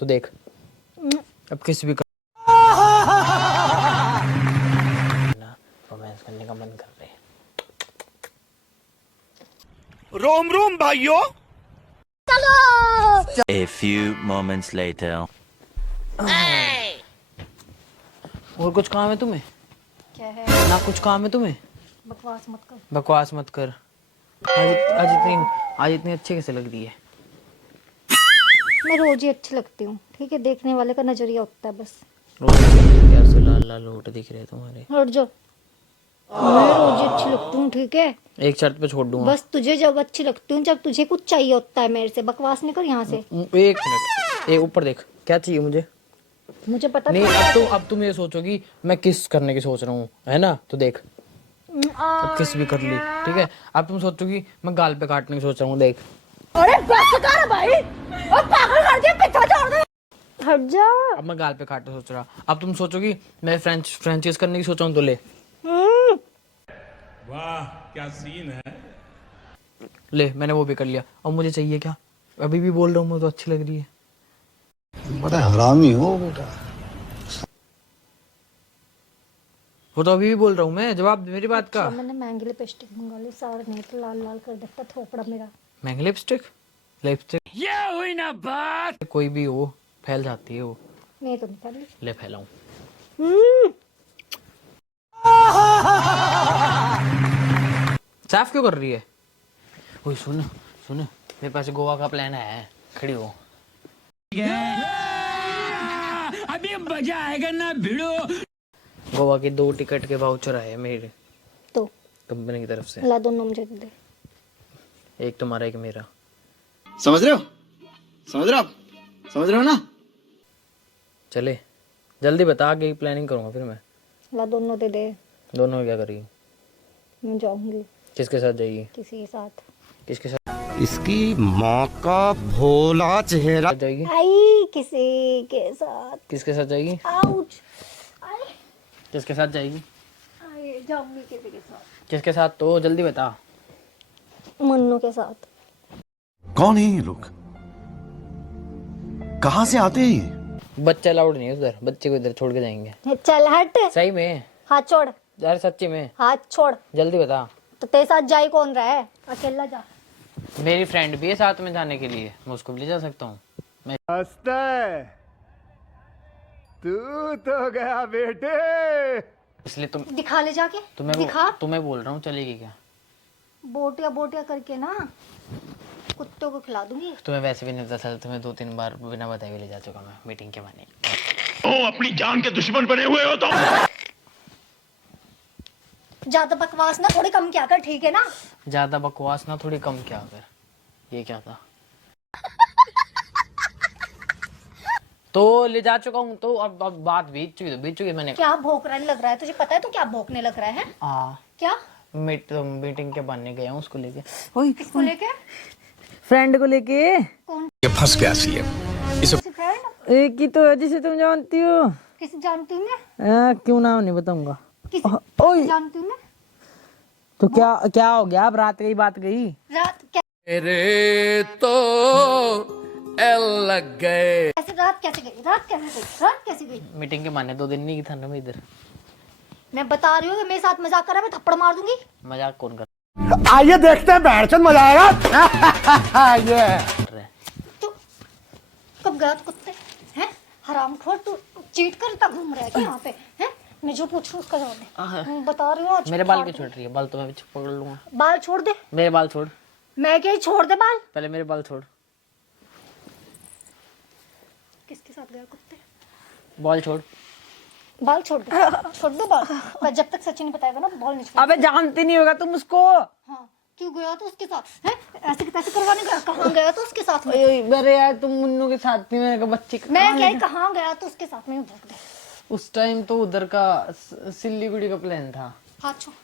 तो देख अब किस भी रोमांस करने का मन कर रहे हैं। रोम रोम भाइयों। A few moments later. और कुछ काम है तुम्हें? क्या है? ना कुछ काम है तुम्हें? बकवास मत कर। बकवास मत कर। आज इतनी अच्छी कैसे लग रही है? मैं रोज ही अच्छी लगती हूँ, ठीक है? देखने वाले का नजरिया होता है बस। रोज यार से लाल लाल होठ दिख रहे हैं तुम्हारे। हट जाओ। मैं रोज ही अच्छी लगती हूँ, ठीक है? एक शर्त पे छोड़ दूंगा। बस तुझे जब अच्छी लगती हूँ, जब तुझे कुछ चाहिए होता है मेरे से। बकवास नहीं कर यहाँ से। एक मिनट, ये ऊपर देख, क्या चाहिए मुझे? मुझे पता नहीं, था। अब तुम ये सोचोगी मैं किस करने की सोच रहा हूँ, है ना? तो देख अब किस भी कर ली, ठीक है? अब तुम सोचोगी मैं गाल पे काटने की सोच रहा हूँ, देख। अरे बस कर भाई, और पागल कर दिया, पीछे छोड़ दे। हट जा। अब मैं गाल पे काटने सोच रहा। अब तुम सोचोगी मैं फ्रेंच करने की सोच रहा हूँ, तो ले। वाह क्या सीन है। ले, मैंने वो भी कर लिया। अब मुझे चाहिए क्या? अभी भी बोल रहा हूँ मुझे तो अच्छी लग रही है। बड़ा हरामी हो बेटा। वो तो अभी भी बोल रहा हूँ मैं, जवाब दे मेरी बात का। मैंने महंगी लिपस्टिक मंगा ली, सारे नेत्र लाल लाल कर देता थोपड़ा मेरा। महंगी लिपस्टिक ये हुई ना बात। कोई भी हो फैल जाती है वो। मैं तो निकाल ली। ले फैलाऊं। साफ क्यों कर रही है? ओए सुन सुन, मेरे पास गोवा का प्लान है, खड़ी हो। अभी मजा आएगा ना भिड़ो। गोवा के 2 टिकट के वाउचर आए मेरे तो कंपनी की तरफ से। ला दोनों मुझे दे। एक तुम्हारा एक मेरा। समझ रहे हो? समझ रहे हो आप? समझ रहे हो ना? चले जल्दी बता, आगे प्लानिंग करूंगा फिर मैं। ला दोनों दे दे। दोनों क्या करेगी? मैं जाऊंगी किसके साथ जाएगी? किसी के साथ। किसके साथ इसकी माँ का भोला चेहरा। जाएगी? आई किसी के साथ। किसके साथ जाएगी? आउच। आई किसके साथ जाएगी? आई जाऊंगी किसी के साथ। किसके साथ? तो जल्दी बता। मन्नू के साथ। कौन है ये लोग? कहाँ से आते हैं ये? बच्चा अलाउड नहीं है उधर, बच्चे को इधर छोड़ के जाएंगे। चल हट। सही में? हाथ छोड़। यार सच्ची में? हाथ छोड़। जल्दी बता। तो तेरे साथ जा ही कौन रहा है? अकेला जा। मेरी फ्रेंड भी है साथ में जाने के लिए, मैं उसको भी ले जा सकता हूँ। तू तो गया बेटे। इसलिए दिखा ले जाके। दिखा। तुम्हें बोल रहा हूँ, चलेगी क्या? बोटिया बोटिया करके ना कुत्तों को खिला दूंगी। तुम्हें वैसे भी नहीं पता चला, तुम्हें 2-3 बार बिना बताए हुए ले जा चुका मैं मीटिंग के बहाने। ओ अपनी जान के दुश्मन बने हुए हो तुम। ज्यादा बकवास ना थोड़ी कम क्या कर, ठीक है ना? ज्यादा बकवास ना थोड़ी कम क्या कर। ये क्या था? तो ले जा चुका हूँ, तो अब बात बीत चुकी मैंने। क्या भौंकने लग रहा है तुझे? पता है तू क्या भौंकने लग रहा है? क्या? मीटिंग के बहाने गया हूँ उसको लेके। किसको लेके? फ्रेंड को लेके। ये फंस गया सीएम। किसी फ्रेंड? एक ही तो है जिसे तुम जानती हो। किसी जानती हूँ मैं? क्यों नाम नहीं बताऊंगा। किसी जानती हूँ मैं? तो क्या हो गया? अब रात गई बात गई। रात क्या? मेरे तो एल लग गए। कैसे रात कैसे गई? रात कैसे गई? रात कैसे गई? मीटिंग के बहाने 2 दिन नहीं था ना मैं इधर। मैं बता रही हूँ कि मेरे साथ मजाक कर रहा है, मैं थप्पड़ मार दूंगी। मजाक कौन कर आइए देखते हैं बैठचंद मजा आएगा। ये रहा है? तू कब गया तू कुत्ते? हैं हरामखोर, तू चीट करता घूम रहा है क्या यहाँ पे? हैं मैं जो पूछूं उसका जवाब दे। मैं बता रही हूँ आज मेरे बाल क्यों छोड़ रही है? बाल तो मैं भी पकड़ लूंगा। बाल छोड़ दे। मेरे बाल छोड़। मैं क्या ही छोड़ दे बाल? पहले मेरे बाल छोड़। किसके साथ गया कुत्ते? बाल छोड़। बाल छोड़ दे। छोड़ दे बाल। पर जब तक सच्ची नहीं बताएगा ना बाल नहीं छोड़। अबे जानती नहीं होगा तुम उसको। हाँ क्यों गया तो उसके साथ? हैं ऐसे कैसे करवाने गया? कहाँ गया तो उसके साथ में? अरे यार तुम मुन्नू के साथ थी, मैंने कहा बच्ची मैं क्या ही कहाँ गया तो उसके साथ में? भोग दे। उस टाइम तो उधर का सिल्लीगुड़ी का प्लान था। हाथ छोड़।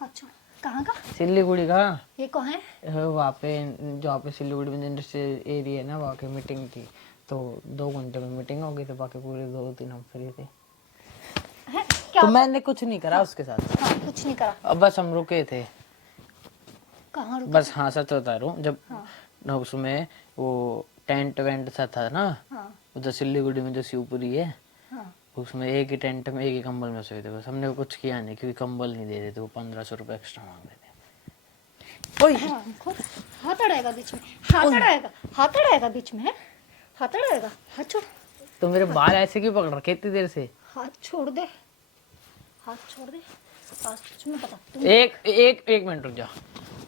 हाथ छोड़। कहाँ का? सिल्लीगुड़ी का। ये कहाँ है? वहाँ पे जहाँ पे सिल्लीगुड़ी में इंडस्ट्रियल एरिया है ना, वहाँ की मीटिंग थी। तो 2 घंटे में मीटिंग हो गई थी, बाकी पूरे 2 दिन हम फ्री थे। क्या? तो मैंने कुछ नहीं करा उसके साथ। हाँ कुछ नहीं करा। अब बस हम रुके थे। कहाँ रुके? बस हाँ सच बता रहा हूँ, जब हाँ। उसमें वो टेंट वेंट सा था ना, हाँ उधर सिल्लीगुड़ी में जो शिवपुरी है, हाँ उसमें एक ही टेंट में एक ही कंबल में सोए थे बस। हमने कुछ किया नहीं क्योंकि कंबल नहीं दे रहे थे, वो 1500 रुपये एक्स्ट्रा मांग रहे थे। ओए हरामखोर, हाथ अड़ाएगा बीच में, हाथ अड़ाएगा, हाथ अड़ाएगा बीच में, है हाथ अड़ाएगा, हाथ छोड़, तो मेरे बाल ऐसे क्यों पकड़ रखे इतनी देर से? हाथ छोड़ दे, हाथ छोड़ दे। आज तुझे मैं बताती हूँ। एक मिनट रुक जा।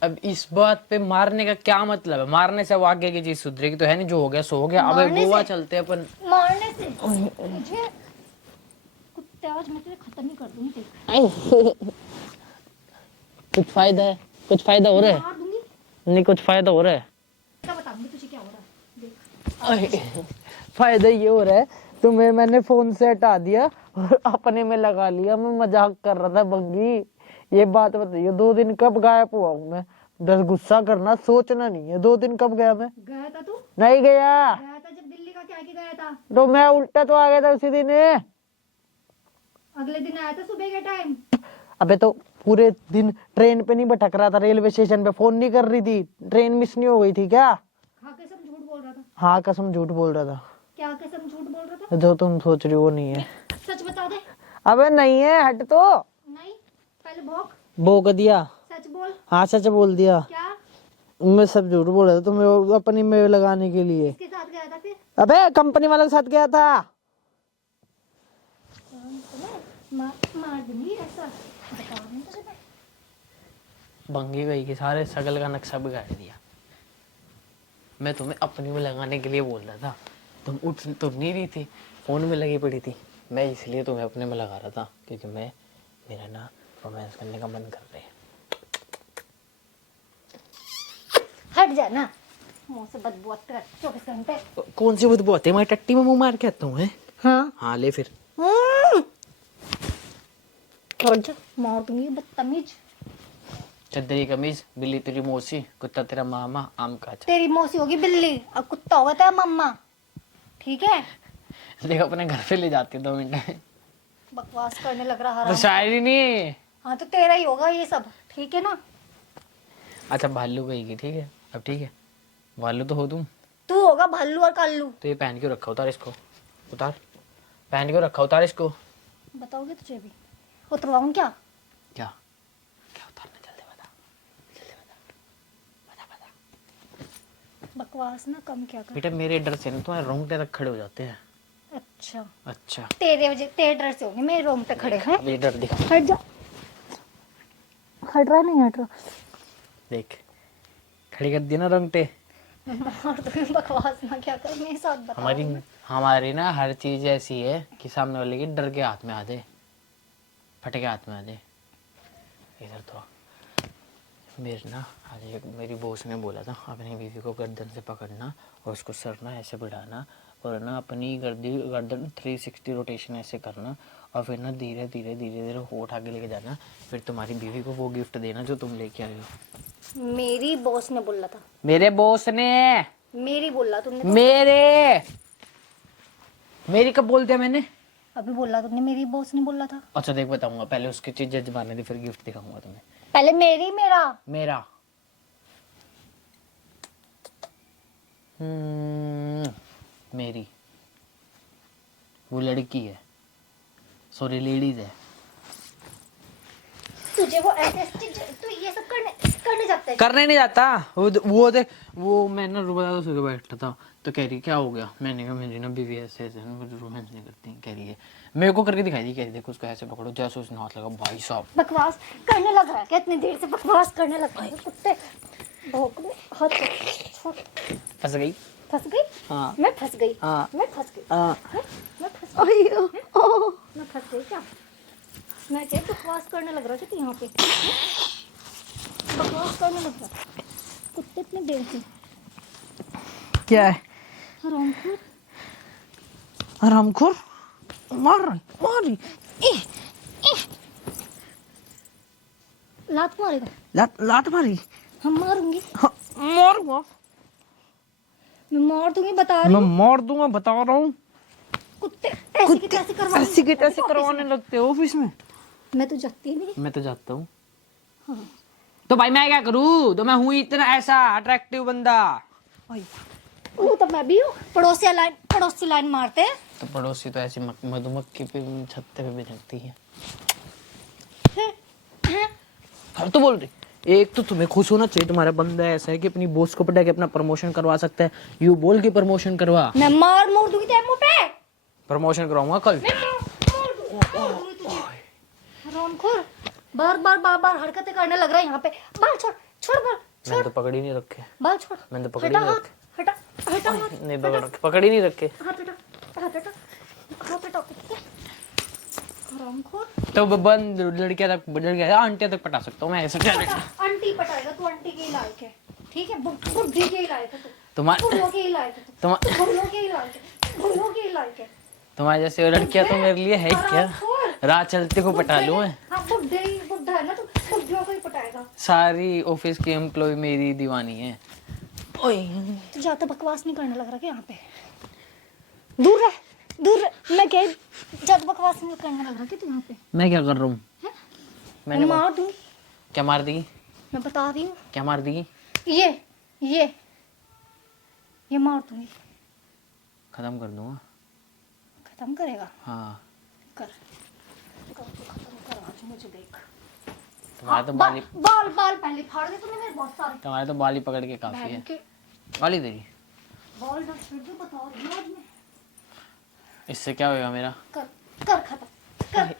अब इस बात पे मारने का क्या मतलब है? मारने से वो आगे की चीज सुधरेगी तो है नहीं, जो हो गया सो हो गया। अब मारने गोवा से? चलते हैं अपन। मारने से मुझे कुत्ते, आज मैं तुझे खत्म ही कर दूंगी, देख कुछ फायदा है? कुछ फायदा हो रहा है? मार दूंगी, नहीं कुछ फायदा हो रहा है? क्या बताऊंगी तुझे क्या हो रहा है, देख। फायदा ये हो रहा है, तुम्हें मैंने फोन से हटा दिया और अपने में लगा लिया। मैं मजाक कर रहा था बंगी। ये बात बताइए, 2 दिन कब गायब हुआ हूँ मैं? बस गुस्सा करना, सोचना नहीं है। 2 दिन कब गया मैं? गया था तू? नहीं गया। गया था जब दिल्ली का, क्या की गया था? तो मैं उल्टा तो आ गया था उसी दिन। अगले दिन आया था सुबह के टाइम। अबे तो पूरे दिन ट्रेन पे नहीं भटक रहा था, रेलवे स्टेशन पे फोन नहीं कर रही थी, ट्रेन मिस नहीं हो गई थी क्या? हाँ कसम झूठ बोल रहा था। हाँ कसम झूठ बोल रहा था। क्या कसम झूठ बोल रहा था? जो तुम सोच रही हो वो नहीं है। सच बता दे। अबे नहीं है, हट तो। नहीं, पहले भौंक, भोग दिया। सच बोल। हाँ सच बोल दिया। क्या? मैं सब झूठ बोल रहा था तुम्हें अपनी में लगाने के लिए। किसके साथ गया था फिर? अबे कंपनी वालों के साथ गया था। मार दूंगी ऐसा, बता रही हूँ तुझे मैं। बंगी गई के सारे सगल का नक्शा बिगाड़ दिया। मैं तुम्हें अपनी में लगाने के लिए बोल रहा था, तुम उठ तो नहीं रही थी, फोन में लगी पड़ी थी। मैं इसलिए तुम्हें अपने में लगा रहा था क्योंकि मेरा ना रोमांस करने का मन कर रहा है। हट जा ना, मुंह से बदबू आती है 24 घंटे। कौन सी बदबू आती है? मैं टट्टी में मुंह मार के आता हूँ। है हाँ हाँ ले फिर। हट जा, मार दूंगी बदतमीज। चद्दरी कमीज, बिल्ली तेरी मौसी, कुत्ता तेरा मामा, आम का अचार। तेरी मौसी होगी बिल्ली और कुत्ता होगा तेरा मम्मा, ठीक है? देख अपने घर पे ले जाती है 2 मिनट में। बकवास करने लग रहा तो हराम। शायरी नहीं। हाँ तो तेरा ही होगा ये सब, ठीक है ना? अच्छा भालू कहेगी, ठीक है अब ठीक है। भालू तो हो तुम। तू होगा भालू और कालू। तो ये पहन क्यों रखा? उतार इसको, उतार। पहन क्यों रखा? उतार इसको। बताओगे तुझे भी? उतरवाऊं क्या? क्या क्या उतारना? जल्दी बता, जल्दी बता, बता बता। बकवास ना कम क्या कर। बेटा मेरे डर से ना तुम्हारे रोंगटे तक खड़े हो जाते हैं। अच्छा, अच्छा तेरे वजह, तेरे डर से होंगे मेरे रोंगटे खड़े हैं। ये डर दिखा। हट जा, हट रहा नहीं हट रहा। देख खड़ी कर दिया ना रोंगटे। और तुम्हें बकवास ना क्या कर, मेरे साथ बता। हमारी ना हर चीज ऐसी है कि सामने वाले की डर के हाथ में आ जाए, फटे के हाथ में आ जाए। इधर तो मेरे ना आज एक मेरी बॉस ने बोला था अपनी बीवी को गर्दन से पकड़ना और उसको सर ना ऐसे बढ़ाना और ना अपनी गर्दन 360 रोटेशन ऐसे करना और फिर ना धीरे धीरे धीरे धीरे होठ आगे लेके जाना। फिर तुम्हारी बीवी को वो गिफ्ट देना जो तुम लेके आए हो। मेरी बॉस ने बोला था। मेरे बॉस ने। मेरी बोला तुमने? मेरी कब बोल दिया मैंने? अभी बोला तुमने, मेरी बॉस ने बोला था। अच्छा देख बताऊंगा, पहले उसकी चीज जजमाने दी फिर गिफ्ट दिखाऊंगा तुम्हें। पहले मेरी, मेरा मेरा मेरी वो लड़की है, सॉरी लेडीज है। तुझे वो ऐसे तू ये सब करने जाता है? करने नहीं जाता। वो देख वो मैं ना रुबा तो सुबह बैठा था तो कह रही क्या हो गया? मैंने कहा मेरी ना बीवी ऐसे ऐसे मुझे रोमांस नहीं करती। कह रही है मेरे को करके दिखाई दी, कह रही देखो उसको ऐसे पकड़ो जैसे उसने हाथ लगा। भाई साहब बकवास करने लग रहा है क्या? इतनी देर से बकवास करने लग रहा है कुत्ते। भौंकने हाथ छोड़। फंस गई। फंस गई? हाँ मैं फंस गई? हाँ मैं फंस गई? हाँ। मैं फंस गई? मैं फंस गई क्या? मैं क्या बकवास करने लग रहा था यहाँ पे? बकवास करने लग रहा कुत्ते इतने देर से। क्या है? हरामखोर। हरामखोर मार मारी। लात मारेगा? लात मारी। हम मारूंगी, हाँ, मारूंगा। मैं मार दूंगी, बता रही मैं हूँ। मार दूंगा बता रहा हूँ। कुत्ते ऐसे की तैसे करवाने ऐसी की तैसी ऑफिस में। करवाने लगते हो ऑफिस में। मैं तो जाती नहीं। मैं तो जाता हूँ। हाँ। तो भाई मैं क्या करूँ? तो मैं हूँ इतना ऐसा अट्रैक्टिव बंदा। वो तो मैं भी हूँ। पड़ोसी लाइन मारते हैं। तो पड़ोसी तो ऐसी मधुमक्खी पे छत्ते पे भी झकती है। हम तो बोल रही, एक तो तुम्हें खुश होना चाहिए, तुम्हारा बंदा ऐसा है कि अपनी बॉस को पटा के अपना प्रमोशन करवा सकता है। यू बोल के प्रमोशन करवा। मैं मार मोड़ दूंगी तेरे मुंह पे। प्रमोशन करवाऊंगा कल। हरामखोर, बार बार हरकतें करने लग रहा है यहाँ पे। बाल छोड़, छोड़ बाल, मैंने तो पकड़ ही नहीं रखे। बाल छोड़। मैंने तो पकड़ ही हटा नहीं हाथ, रखे। हटा हटा हाथ, नहीं पकड़ ही नहीं रखे। हाथ हटा, हाथ हटा, हाथ हटा। हरामखोर, तो बंद लड़कियां आंटियां तक पटा सकता हूँ मैं ऐसे। आंटी पटाएगा तू, आंटी के ही लायक है। ठीक है, बुढ़ी के ही लायक है तू। तुम्हारे बुढ़ों के ही लायक है तू। बुढ़ों के ही लायक है, बुढ़ों के ही लायक है। तुम्हारे जैसे लड़कियां तो मेरे लिए है क्या? राह चलते को पटा लूं मैं। हाँ, बुढ़ा है ना तू, बुढ़ियों को ही पटाएगा। सारी ऑफिस की एम्प्लॉय मेरी दीवानी है। ओए तू ज्यादा बकवास नहीं करने लग रहा क्या यहाँ पे? दूर रह, दूर रह। मैं क्या ज्यादा बकवास नहीं करने लग रहा क्या तू यहाँ पे? मैं क्या कर रहा हूँ? मैं मैंने मार दूंगी, क्या मार दी? मैं बता रही हूँ। क्या मार दी? ये मार दूंगी। खत्म कर दूंगा। खत्म करेगा? हाँ। कर तू खत्म कर, आज मुझे देख। तुम्हारे तो बाल पहले फाड़ दे तूने मेरे बहुत सारे। तुम्हारे तो बाली पकड़ के काफी बहन है। के बाली तेरी बाल ना छेड़ दे, बता रही हूँ आज मैं। इससे क्या होगा मेरा? कर खत्म, कर।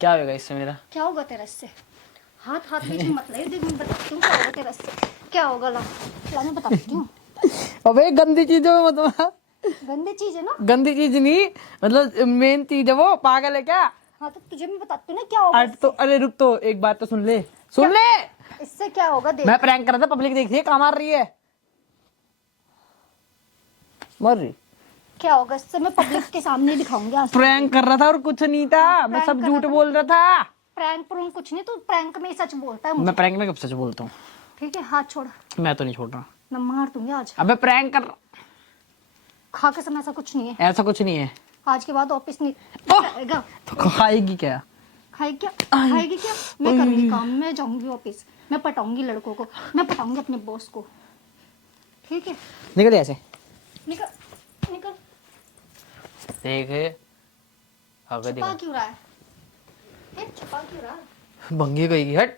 क्या होगा इससे मेरा? क्या होगा तेरा इससे? हाथ बीच में मत ले, देख मैं बताती हूँ क्या होगा तेरा इससे। क्या होगा ला मैं बताती हूँ। अबे गंदी चीजों में मतलब गंदी चीज है ना? गंदी चीज नहीं, मतलब मेन चीज है वो। पागल है क्या? हाँ तो तुझे मैं बताती हूँ ना क्या होगा तो अरे रुक, तो एक बात तो सुन ले। इससे क्या होगा देख। मैं प्रैंक कर रहा था, पब्लिक देख रही है, कहाँ मार रही है? मर रही। क्या होगा इससे मैं पब्लिक के सामने दिखाऊंगी आज। प्रैंक कर रहा था और कुछ नहीं था, मैं सब झूठ बोल रहा था। प्रैंक कुछ नहीं, तू प्रैंक में ही सच बोलता है मुझे। मैं प्रैंक में कब सच बोलता हूँ? ठीक है, हाथ छोड़। मैं तो नहीं छोड़ रहा। मैं मार दूंगी आज। अबे प्रैंक कर। खा के समय ऐसा कुछ नहीं है। ऐसा कुछ नहीं है। आज के बाद ऑफिस नहीं जाएगा। तो खाएगी क्या? खाएगी क्या? मैं करूंगी काम, मैं जाऊंगी ऑफिस, मैं पटाऊंगी लड़कों को, मैं पटाऊंगी अपने बॉस को। ठीक है, निकल ऐसे। निकल। देख छुपा क्यों रहा है? छुपा क्यों रहा है? भंगी गई हट।